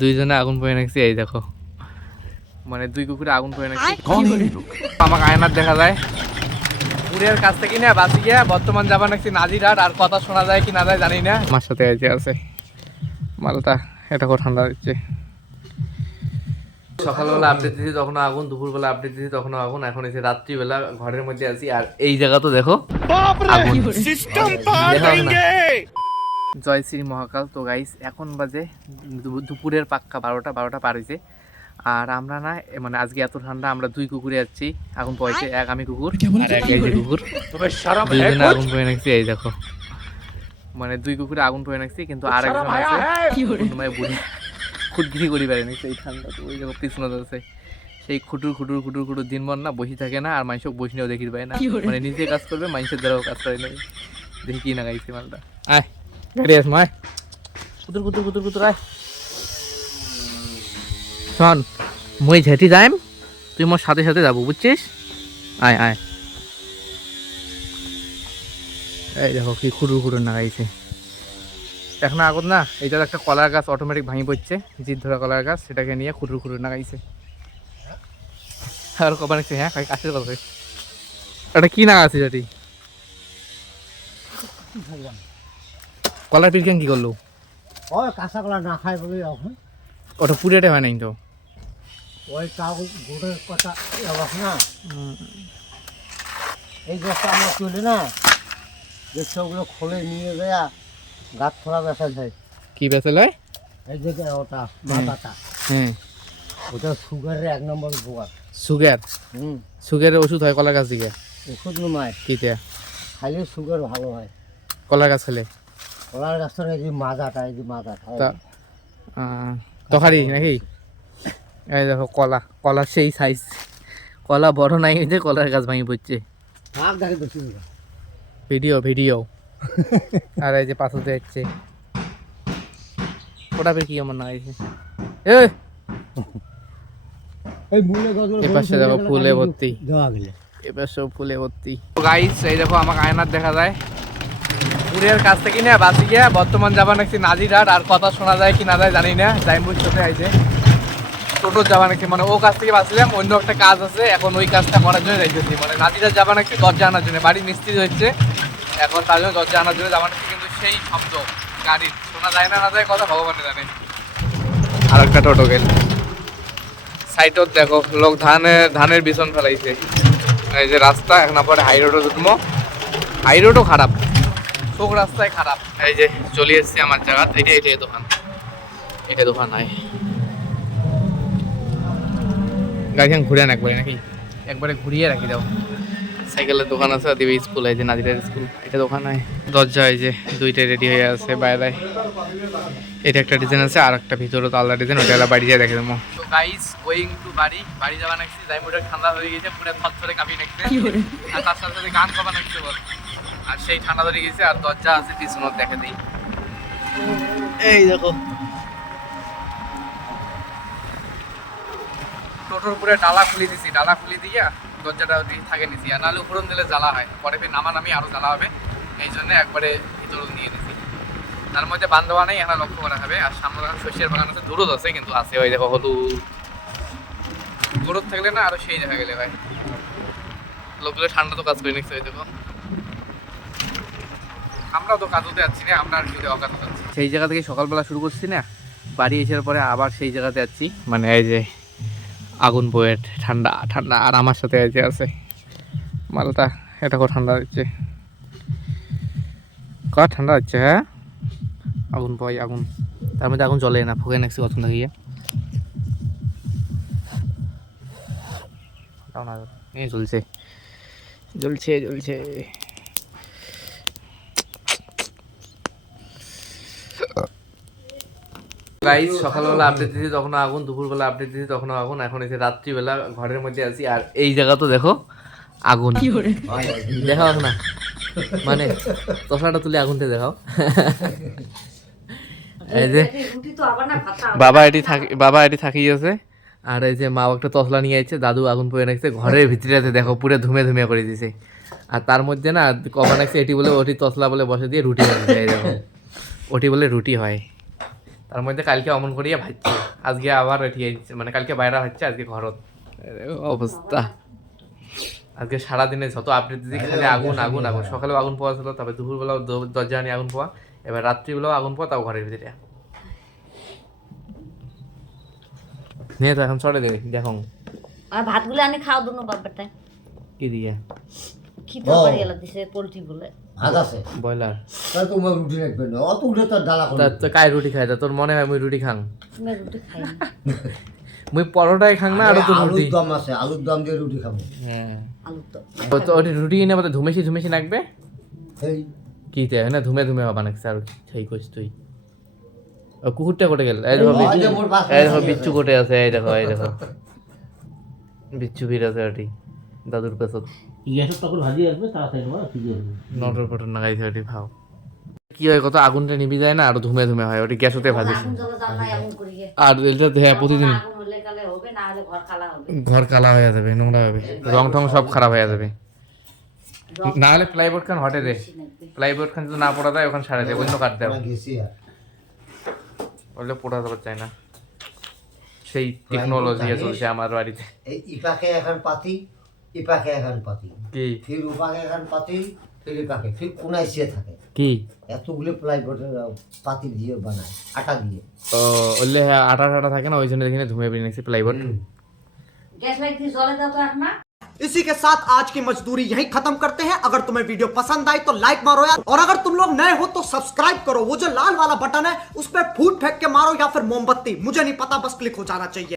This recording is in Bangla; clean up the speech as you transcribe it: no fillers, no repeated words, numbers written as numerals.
দুইজনে আগুন পয়ে নাকছি, এই দেখো মানে দুই কুকুরে আগুন পয়ে নাকছি। আমাকে আয়নার দেখা যায় পুরের কাছ থেকে না বাঁচি গিয়া বর্তমান যাবা নাকছি নাজিরাট। আর কথা শোনা যায় কি না যায় জানি না। আমার সাথে আছে মালটা, এটা খুব ঠান্ডা দিচ্ছে। সকালবেলা আপডেট দিচ্ছি তখনও আগুন, দুপুরবেলা আপডেট দিচ্ছি তখনও আগুন, এখন এসে রাত্রিবেলা ঘরের মধ্যে আছি। আর এই জায়গা তো দেখো আগুন। জয় শ্রী মহাকাল। তো গাইস এখন বাজে দুপুরের পাক্কা 12টা পার হয়েছে। আর আমরা না মানে আজকে এত ঠান্ডা, আমরা দুই কুকুরে যাচ্ছি আগুন পয়েছে। এক আমি কুকুর আর এক এই যে কুকুর, দুইজনে আগুন পয়ে নাকছি। এই দেখো মানে দুই কুকুরে আগুন পয়ে নাকছি, কিন্তু আর একজন আছে বুড়ি খুটগিরি করি পারে নাকি এই ঠান্ডা। তো ওই দেখো পিছনে আছে সেই খুটুর দিনমন না বসে থাকে না, আর মানুষক বসিনেও দেখি পায় না, মানে নিজে কাজ করবে মানুষের দ্বারাও কাজ করে না। দেখি কি না গাইছি মালটা। আয় গাড়ি আস মায় কুতুর আয় শোন, মই ঝেঁটি যাইম, তুই মোর সাথে সাথে যাবো বুঝছিস। আয় আয় এই দেখো কি খুটুর নাগাইছে। এখন আগুন না, এইটা একটা কলার গাছ অটোমেটিক ভাঙি পড়ছে, জিদ ধরা কলার গাছ, সেটাকে নিয়ে খুটুর নাগাইছে। আর কবার নাকছে, হ্যাঁ কাছের কথা এটা কি নাগাছে যেটি কলার পিলকেন কি করলো? ওই কাঁচা কলা না খাই বলে এখন ওটা পুড়েটা হয় নাই তো। ওই কাগজ গুড়ের কথা না, এই গাছটা আমরা তুলি না, যে সবগুলো খোলে নিয়ে দেয়া গাছ থোড়া বেসা যায়। কি বেসে লয়? এই যে ওটা মাথাটা, হ্যাঁ ওটা সুগারের 1 নম্বর উপকার। সুগার? সুগারের ওষুধ হয় কলার গাছ দিকে? ওষুধ নয়, কিটা খাইলে সুগার ভালো হয় কলার গাছ খেলে। কলার গাছটা এই যে মাজাটা, এই যে মাজাটা তখারি নাকি? এই দেখো কলা সেই সাইজ, কলা বড় নাই যে কলার গাছ ভাঙি পড়ছে। ভিডিও আর এই যে পাথর দেখছে ওটা কি আমার না হয়েছে। এপাশে দেখো ফুলে ভর্তি, এপাশে ফুলে ভর্তি। গাইস এই দেখো আমাকে আয়নার দেখা যায় পুরের কাছ থেকে না বাঁচি গিয়া বর্তমান যাবা নাকছি নাজিরাট। আর কথা শোনা যায় কি না যায় জানি না। জাইমুর চোখে আইছে টোটো যাবা নাকি, মানে ও কাছ থেকে বাঁচলাম, অন্য একটা কাজ আছে এখন ওই কাজটা করার জন্য যাইতেছি। মানে নাজিরাট যাবা নাকি দরজা আনার জন্য, বাড়ি মিস্ত্রি হচ্ছে এখন, তার জন্য দরজা আনার জন্য যাবা নাকি। কিন্তু সেই শব্দ গাড়ির শোনা যায় না যায় কথা ভগবানে জানে। আর একটা টোটো গেল সাইডত দেখো লোক ধানের বিছন ফেলাইছে। এই যে রাস্তা এখন পরে হাই রোডও ঢুকবো, হাই রোডও খারাপ, চোখ রাস্তায় খারাপ। এই যে চলে এসছি আমার জায়গা, এটাই দোকান, এটা দোকান হয়। গাড়িখান ঘুরে আন একবারে নাকি, একবারে ঘুরিয়ে রাখি দাও। সাইকেলের দোকান আছে, দিবে স্কুল, এই যে নাজিরার স্কুল, এটা দোকান হয়। দরজা এই যে দুইটাই রেডি হয়ে আছে বাইরে। এটা একটা ডিজাইন আছে, আর একটা ভিতরে তো আলাদা ডিজাইন, ওটা বাড়ি যায় দেখে দেবো। তো গাইস গোয়িং টু বাড়ি যাওয়া নাকছি। জাইমুটা ঠান্ডা হয়ে গেছে, পুরো থরথরে কাঁপি নাকছে, আর তার সাথে সাথে গান কবা নাকছে বল। আর সেই ঠান্ডা ধরে গেছে, আর দরজা আছে পিছনে দেখে দিই। এই দেখো টোটোর উপরে ডালা খুলে দিছি, ডালা খুলে দিয়া দরজাটা থাকে নিছি। আর নাহলে উপরন দিলে জ্বালা হয়, পরে ফের নামানামি আরো জ্বালা হবে, এই জন্য একবারে ভিতর নিয়ে নিছি। তার মধ্যে বান্ধবা নেই, এখানে লক্ষ্য করা হবে। আর সামনে শস্যের বাগান আছে, দূরত আছে কিন্তু আছে। ওই দেখো হলুদ গরুদ থাকলে না আরো সেই দেখা গেলে ভাই, লোকগুলো ঠান্ডা তো কাজ করে নিচ্ছে। ওই দেখো আমরা তো কাজতে যাচ্ছি না, আমরা আর কি অকাজ যাচ্ছি। সেই জায়গা থেকে সকালবেলা শুরু করছি না, বাড়ি এসার পরে আবার সেই জায়গাতে যাচ্ছি। মানে এই যে আগুন বয়ে ঠান্ডা আর আমার সাথে আছে মালটা, এটা খুব ঠান্ডা দিচ্ছে, ঠান্ডা হচ্ছে। হ্যাঁ আগুন পাই, আগুন তার মধ্যে আগুন জ্বলে না, ফুকে নাকছি কখন থাকিয়ে জ্বলছে। গাইস সকালবেলা আপডেট দিচ্ছি তখনও আগুন, দুপুরবেলা আপডেট দিচ্ছি তখনও আগুন, এখন এসে রাত্রিবেলা ঘরের মধ্যে আছি। আর এই জায়গা তো দেখো আগুন, দেখাও না মানে তসলাটা তুলে আগুনটা দেখাও। এই যে বাবা এটি থাকিয়েছে, আর এই যে মা একটা তসলা নিয়ে আসছে, দাদু আগুন পড়ে রাখছে ঘরের ভিতরে দেখো পুরো ধুমে করে দিছে। আর তার মধ্যে না কমা রাখছে এটি বলে ওটি তসলা বলে বসে দিয়ে রুটি হয়, দেখো ওটি বলে রুটি হয়। তার মধ্যে কালকে অমন করিয়া ভাজছে, আজকে আবার এঠিয়ে দিচ্ছে, মানে কালকে বাইরে ভাজছে, আজকে ঘরত। অবস্থা আজকে সারাদিনে যত আপডেট দিদি খালি আগুন আগুন আগুন। সকালেও আগুন পাওয়া ছিল, তারপরে দুপুরবেলাও দরজা আনি আগুন পাওয়া, এবার রাত্রিবেলাও আগুন পাওয়া, তাও ঘরের ভিতরে নিয়ে তো এখন চলে দেবে দেখো আর ভাতগুলো আনি খাও দুনো বাপটায় কি দিয়ে খিদে পারি এলা দিছে পোলট্রি বলে ভাত আছে ব্রয়লার। তাহলে তোমার রুটি রাখবে না, অতগুলো তো ডালা করে তা তো কায় রুটি খাই, তা তোর মনে হয় মুই রুটি খাং? তুমি রুটি খাই না মুই পরোটাই খাং না, আরো তো রুটি। আলুর দম আছে, আলুর দম দিয়ে রুটি খাবো। হ্যাঁ আলু তো তো ওটি রুটি এনে বলতে ধুমেশি ধুমেশি লাগবে এই কি তে না ধুমে ধুমে হবা নাকি আর সেই কইস তুই। ও কুকুরটা কোটে গেল, এই দেখো বিচ্ছু, এই দেখো বিচ্ছু কোটে আছে, এই দেখো এই দেখো বিচ্ছু ভিড় আছে ওটি দাদুর পেছত। গ্যাসের তখন ভাজি আসবে তাড়াতাড়ি নেওয়া ফিরে আসবে। নটর ফটর নাগাইছে ওটি ভাও কি হয়, কত আগুনটা নিবি যায় না, আরো ধুমে ধুমে হয় ওটি গ্যাসতে ভাজিস। আগুন জ্বলা যাও না এমন করিয়ে আর এটা হ্যাঁ প্রতিদিন আগুন হলে কালে হবে, না হলে ঘর খালা হবে। ঘর কালা হয়ে যাবে, নোংরা হবে, রং টং সব খারাপ হয়ে যাবে। না হলে প্লাইবোর্ড খান হটে দে, প্লাইবোর্ড খান যদি না পড়া দেয় ওখানে সারা দেয়, অন্য কাট দেয়, আমরা গেছি আর বললে পোড়া যাবার চাই না। সেই টেকনোলজি চলছে আমার বাড়িতে। এই ইপাকে এখন পাতি, ইপাকে এখন পাতি, কি ফির উপাকে এখন পাতি, ফির ইপাকে, ফির কোনায় সে থাকে। কি এতগুলো প্লাইবোর্ডের পাতি দিয়ে বানায় আটা দিয়ে। ও বললে হ্যাঁ আটা টাটা থাকে না, ওই জন্য এখানে ধুমে বেরিয়েছে প্লাইবোর্ড। গ্যাস লাইট দিয়ে জ্বলে দাও তো এখন না। इसी के साथ आज की मजदूरी यहीं खत्म करते हैं। अगर तुम्हें वीडियो पसंद आई तो लाइक मारो यार, और अगर तुम लोग नए हो तो सब्सक्राइब करो। वो जो लाल वाला बटन है उस पर फूट फेंक के मारो या फिर मोमबत्ती, मुझे नहीं पता, बस क्लिक हो जाना चाहिए।